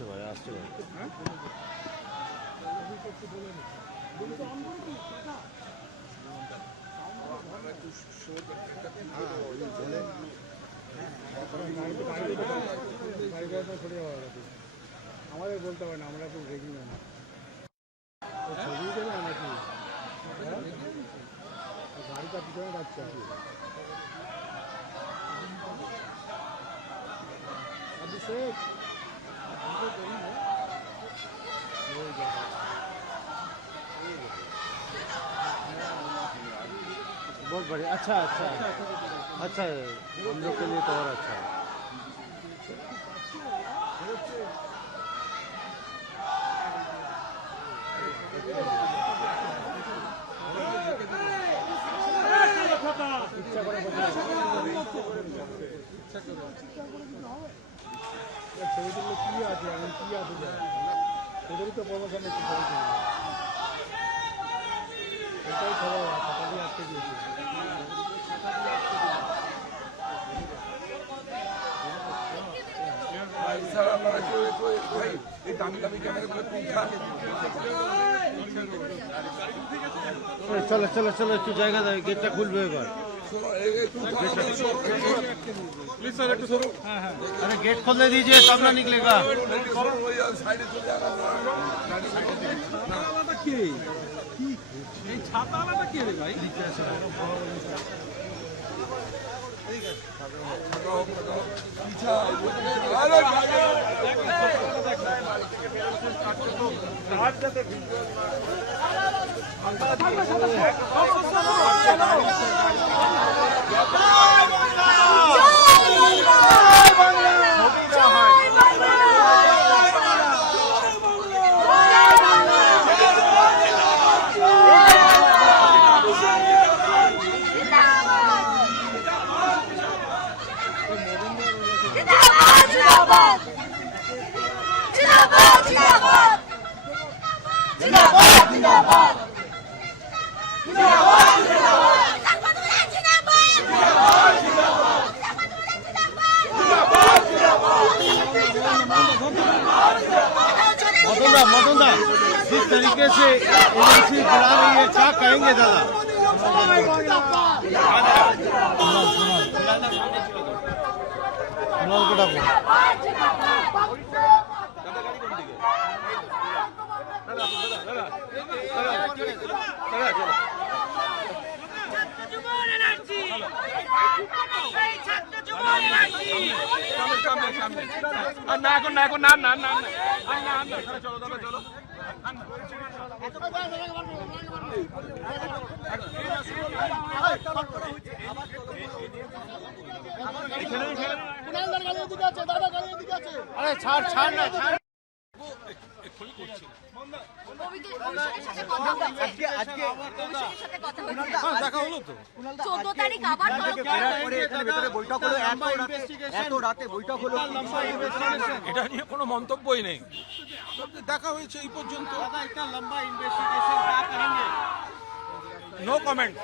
আসছে ভাই, আসছে ভাই। আমাদের বলতে হবে না, আমরা খুব রেগি না। ছবি দেবে নাকি গাড়িটা পিছনে যাচ্ছে আর কি। अभिषेक बहुत बढ़िया, अच्छा अच्छा अच्छा, हम लोग के लिए तो और अच्छा है। ছবি তুললে কি আছে, এখন কি আছে ওদেরই তো প্রমোশন একটু ছবি তুলবে, এটাই খবর। ছাতা দিয়ে আটকে দিয়েছে। चलो चलो चलो, একটু জায়গা দাও, গেটটা খুলবে এবার। अरे गेट खोलने दीजिए तब ना निकलेगा। मदनदा, जिस तरीके से एजेंसी बुला रही है, क्या कहेंगे दादा? अरे छाड़ छाड़ ना छाड़। এটা নিয়ে কোনো মন্তব্যই নেই, দেখা হয়েছে এই পর্যন্ত। No comment.